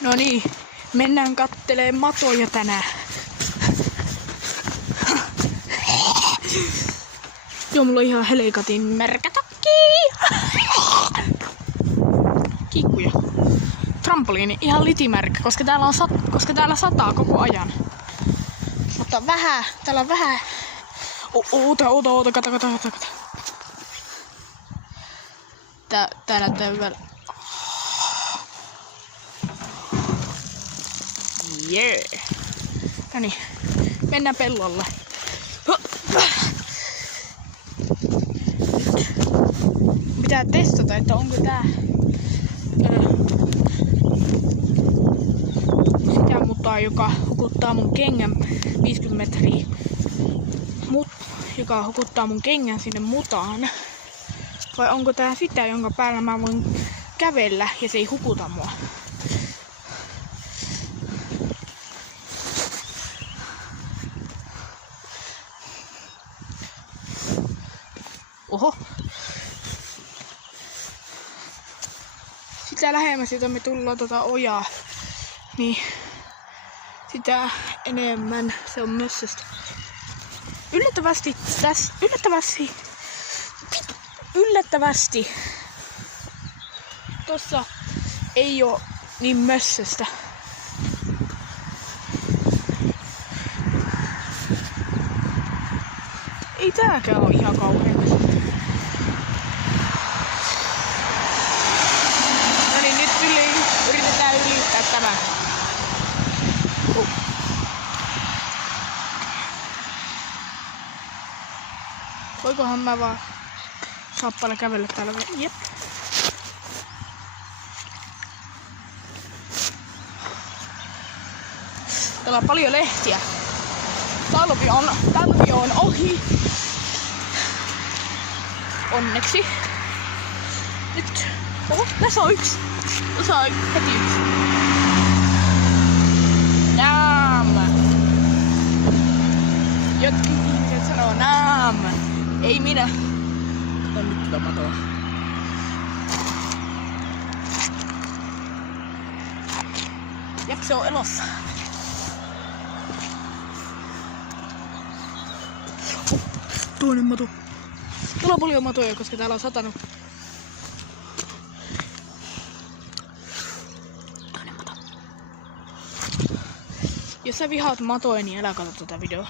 No niin, mennään katteleen matoja tänään. Joo, mulla on ihan helikatin märkä takki. Kiikkuja. Trampoliini, ihan litimärkä, koska täällä sataa koko ajan. Mutta vähän, täällä on vähän. Oota, kato. Tää näyttää hyvältä. Jee. Noniin, mennään pellolle. Pitää testata, että onko tää sitä mutaa, joka hukuttaa mun kengän 50 metriä. Joka hukuttaa mun kengän sinne mutaan. Vai onko tää sitä, jonka päällä mä voin kävellä ja se ei hukuta mua? Oho. Sitä lähemmäs, jota me tullaan ojaa, niin sitä enemmän se on mössöstä. Yllättävästi tossa ei oo niin mössöstä. Ei tääkään oo ihan kauhean. No niin, nyt yritetään ylittää tämä. Voikohan mä vaan saappailla kävellä täällä? Jep. Täällä on paljon lehtiä. Talvi on ohi. Onneksi. Nyt. Oho, tässä on yksi. Tässä on heti yksi. Naam. Jotkin ihmiset sanoo naam. Ei minä. On nyt tätä matoa. Jep, se on elossa. Toinen mato. Täällä on paljon matoja, koska täällä on satanut. Toinen mato. Jos sä vihaat matoja, niin älä katso tätä videoa.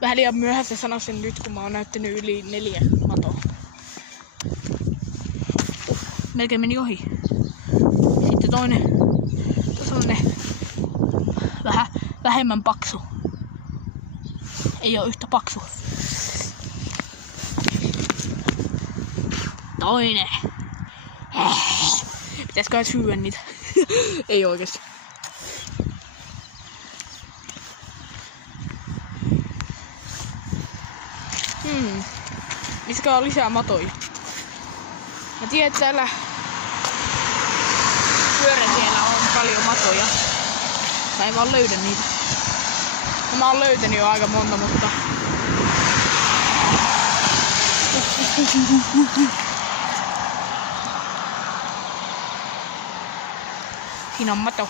Vähän liian myöhässä sanoa sen nyt, kun mä oon näyttänyt yli 4 matoa. Melkein meni ohi. Sitten toinen. Tuossa on ne vähän vähemmän paksu. Ei oo yhtä paksu. Toinen. Pitäisikö syödä niitä? Ei oikeesti. Missä on lisää matoja? Mä tiedän, että täällä pyörätiellä on paljon matoja. Mä en vaan löydä niitä. No, mä oon löytänyt jo aika monta, mutta siinä on mato.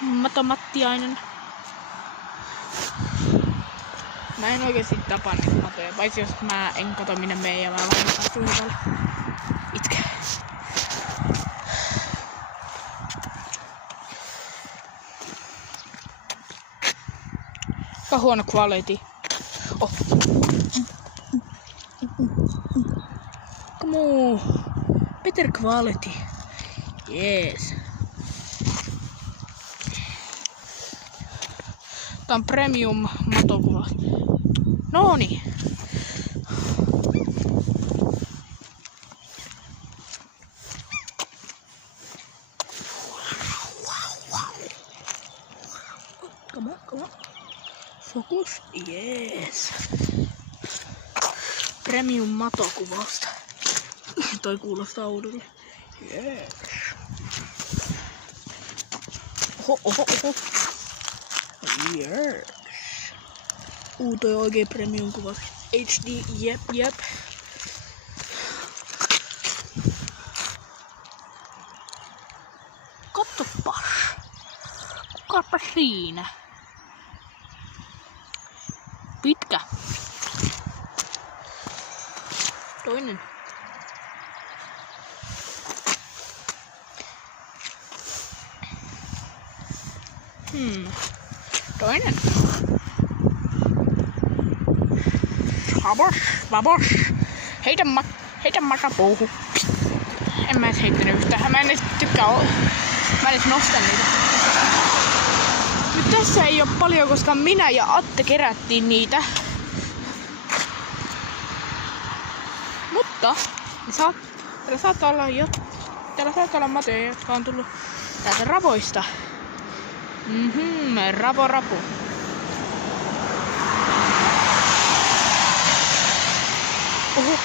Mato Mattiainen. Mä en oikeesti tapa niitä matoja, paitsi jos mä en kato minne menen ja mä vaan katsoin täällä itke. Aika huono quality. Oh. Come on. Better quality. Yes. Tää on premium matokuva. Nooni. Come on. Focus. Yes. Premium matokuvasta. Toi kuulostaa oudolle. Yes. Oho. Yes. Toi oikein premium kuva. HD, jep. Katsopas. Kukapa siinä. Pitkä. Toinen. Toinen. Vabos. Heitä makapuuhun. En mä edes heittänyt yhtään. Mä en edes mä en edes nosta niitä. Nyt tässä ei oo paljon, koska minä ja Atte kerättiin niitä. Mutta täällä saattaa olla matoja, jotka on tullut täältä rapoista. Rapu. Oho,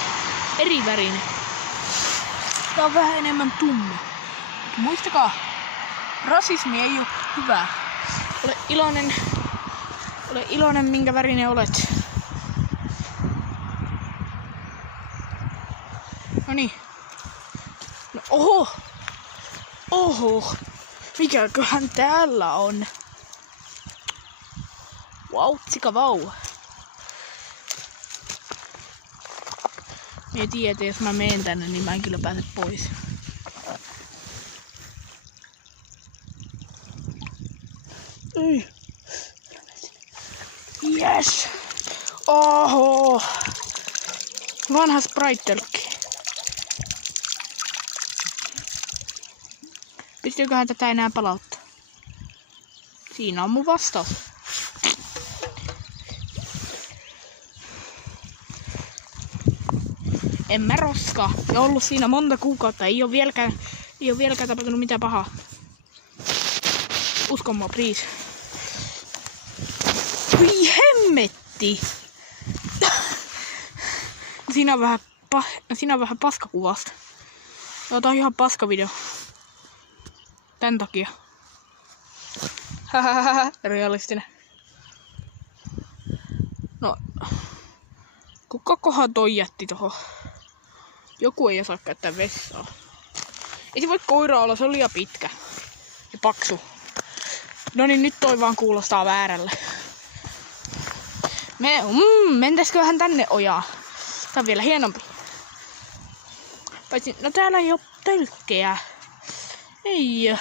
eri värinen. Tää on vähän enemmän tumma. Muistakaa, rasismi ei oo hyvä. Ole iloinen minkä värinen olet. Noniin. No, oho. Mikäköhän täällä on? Vautsika vau. Mie tiedän, että jos mä menen tänne, niin mä en kyllä pääse pois. Ei. Yes. Oho. Vanha Sprite-tölkki. Pystyyköhän tätä enää palauttaa? Siinä on mun vastaus. En mä roskaa. Ja ollut siinä monta kuukautta. Ei oo vieläkään tapahtunut mitään pahaa. Uskon mua, please. Ui hemmetti! Siinä on vähän paskakuvasta. Tää on ihan paskavideo. Tän takia. Realistinen. No. Kukakohan toi jätti tohon? Joku ei osaa käyttää vessaa. Ei se voi koira olla, se on liian pitkä. Ja paksu. No niin, nyt toi vaan kuulostaa väärälle. Mentäisköhän tänne ojaan? Tää on vielä hienompi. Paitsi, no täällä ei oo tölkkejä. Ei.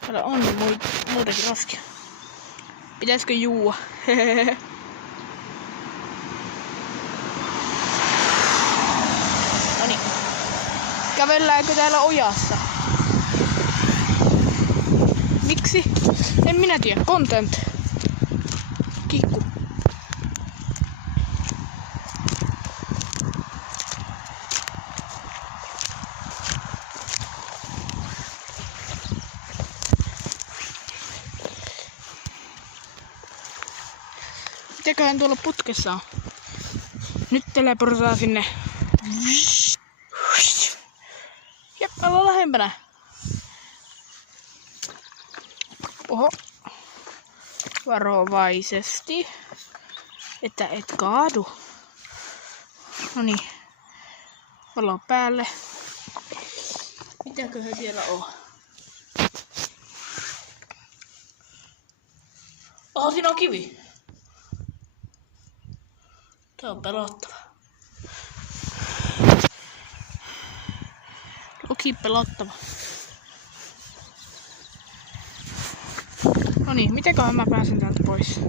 Täällä on muutakin roskia. Pitäisikö juua? Noniin. Kävelläänkö täällä ojassa? Miksi? En minä tiedä. Content. Kikku. Mitäköhän tuolla putkessa on? Nyt teleportaa sinne. Ja ollaan lähempänä. Oho. Varovaisesti. Että et kaadu. Noniin. Valo päälle. Mitäköhän siellä on? Siinä on kivi. Tää on pelottava. Toki pelottava. Noniin, mitenköhän mä pääsen täältä pois?